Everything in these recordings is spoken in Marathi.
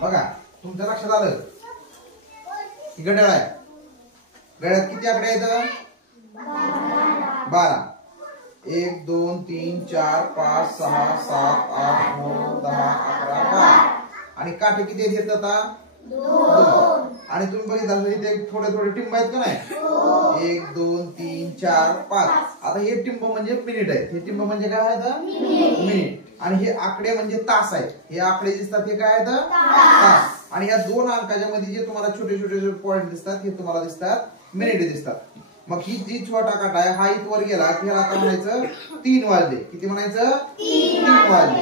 बघा तुमच्या लक्षात आलं की घड्याळ आहे. घड्याळात किती आकडे आहेत? 12. 1 2 3 4 5 6 7 8 9 10 11 12. आणि काठे किती आहेत आता? 2. आणि तुम्ही बघितलं इथे थोडे थोडे टिंब आहेत का नाही? 1 2 3 4 5. आता हे टिंब म्हणजे मिनिट आहेत. हे टिंब म्हणजे काय आहेत? मिनिट. आणि हे आकडे म्हणजे तास आहेत. हे आकडे दिसतात हे काय आहेत? तास. आणि या दोन अंकाच्या मध्ये जे तुम्हाला छोटे छोटे पॉइंट दिसतात हे तुम्हाला दिसतात मिनिट दिसतात. मग ही जी छोटा काटा आहे हा इथवर गेला की ह्याला काय म्हणायचं? 3 वाजले. किती म्हणायचं? 3 वाजले.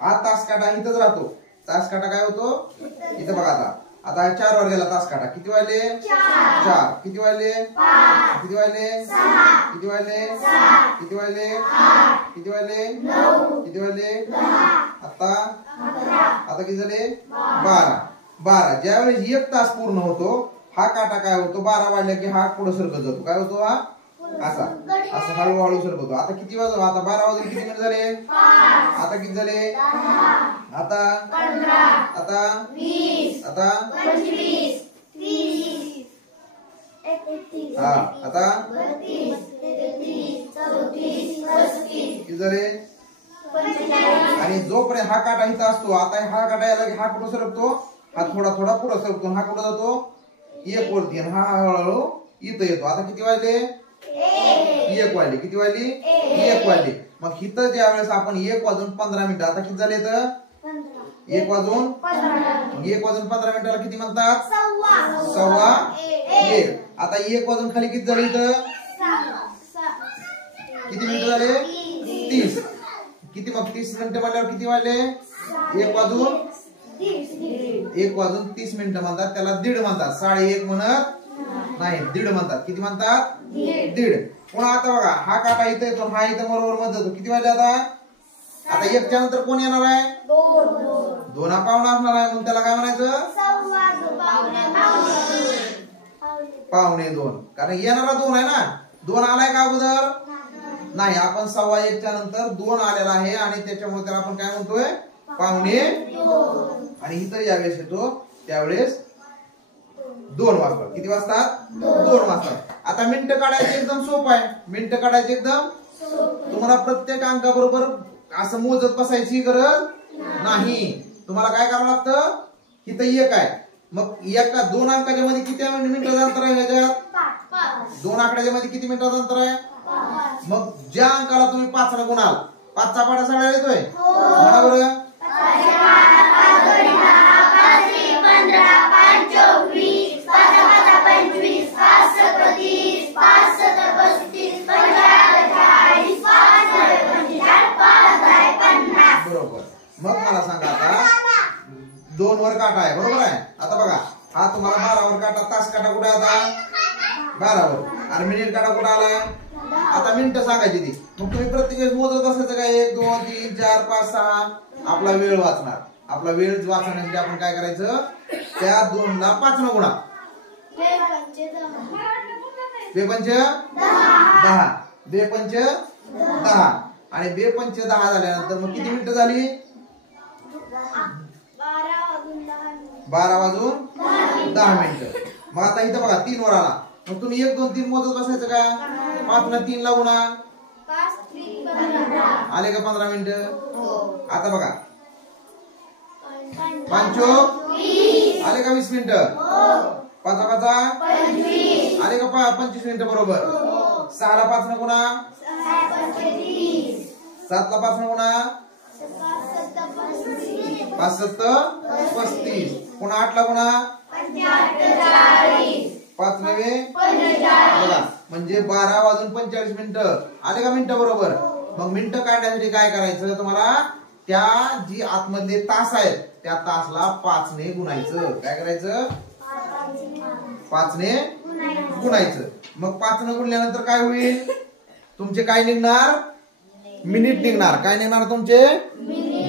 हा तास काटा इथंच राहतो. तास काटा काय होतो? इथं बघा आता 4 वर गेला तास काटा. किती वाजले? 4. किती वाजले? 5. किती वाजले? 6. किती वाजले? 7. किती वाजले? 8. किती वाजले? 9. किती वाजले? 10. आता किती झाले? 12. ज्यावेळेस 1 तास पूर्ण होतो हा काटा काय होतो? 12 वाजल्या की हा पुढे सरकत जातो. काय होतो? हा असा हळूहळू सरकतो. आता किती वाजले? आता 12 वाजले किती मिनिट झाले? 5. आता किती झाले? 10. आता 15. आता 20. आता 25. 30. हा आता 32. 33. 34. 35. किती झाले? 45. आणि जोपर्यंत हा काटा इथं असतो आता हा काटा याला हा कुठं सरकतो? हा थोडा थोडा पुढे सरकतो. हा कुठं जातो? 1 वरती. आणि हा हळूहळू इथं येतो. आता किती वाजले? 1 वाजले. किती वाजली? 1 वाजले. मग इथं ज्या वेळेस आपण 1 वाजून 15 मिनिटं. आता किती झाले तर? 1 वाजून 15 मिनिटाला किती म्हणतात? सव्वा 1. आता 1 वाजून खाली किती झाले इथं? किती मिनिटं झाले? 30. किती मग 30 मिनिटं म्हणल्यावर किती वाजले? 1 वाजून 30 मिनिटं म्हणतात. त्याला दीड म्हणतात. 1.5 म्हणत नाही, दीड म्हणतात. किती म्हणतात? दीड. पुन्हा आता बघा हा काटा इथं येतो हा इथं बरोबर मध्ये येतो. किती वाजले आता? आता 1 च्या नंतर कोण येणार आहे? 2 हा पाहुणा असणार आहे. म्हणून त्याला काय म्हणायचं? पावणे 2. कारण येणारा 2 आहे ना. 2 आलाय का अगोदर? नाही. आपण 1.15 च्या नंतर 2 आलेला आहे आणि त्याच्यामुळे त्याला आपण काय म्हणतोय? पावणे 2. आणि इथं ज्यावेळेस येतो त्यावेळेस 2 वाजतात. किती वाजतात? 2 वाजतात. आता मिनिटं काढायचं एकदम सोपं आहे. मिनिटं काढायचं एकदम तुम्हाला प्रत्येक अंकाबरोबर असं मोजत बसायची गरज नाही. तुम्हाला काय करावं लागतं? इथं 1 आहे. मग 2 अंकाच्या मध्ये किती मिनिटाचं अंतर आहे? ह्याच्यात 2 आकड्याच्या मध्ये किती मिनिटाचं अंतर आहे? मग ज्या अंकाला तुम्ही 5 ने गुणाल 5चा पाढा सगळ्या येतोय म्हणा बरं. 5 बरोबर. मग मला सांगा आता 2 वर काटा आहे बरोबर आहे. आता बघा हा तुम्हाला 12 वर काटा. तास काटा कुठे आता? 12 वर. आणि मिनिट काटा कुठे आलाय? आता मिनिटं सांगायची ती. मग तुम्ही प्रत्येक वेळेस मोजत असायचं काय? 1 2 3 4 5 6. आपला वेळ वाचणार. आपला वेळ वाचण्यासाठी आपण काय करायचं? त्या 2 ला 5 ने गुणा. 2 पंच 10. 2 पंच 10. आणि 2 पंच 10 झाल्यानंतर मग किती मिनिटं झाली? 12 वाजून 10 मिनिटं. मग आता इथं बघा 3 वर आला. मग तुम्ही 1 2 3 मोजत बसायचं का? 5 ने 3 ला गुणा. आले का 15 मिनिटं? आता बघा 5 आले का 20 मिनिटं? 5 5 आले का 25 मिनिटं बरोबर. 6 ला 5 ने गुणा. 7 ला 5 ने गुणा. 5 7 35. पुन्हा 8 ला गुणा. 5 9 बघा म्हणजे 12 वाजून 45 मिनिटं. आले का मिनिटं बरोबर. मग मिनिटं काढण्यासाठी काय करायचं? तुम्हाला त्या जी आतमधले तास आहेत त्या तासला 5 ने गुणायचं. काय करायचं? 5 ने गुणायचं. मग 5 ने गुणल्यानंतर काय होईल? तुमचे काय निघणार? मिनिट निघणार. काय निघणार तुमचे? मिनिट.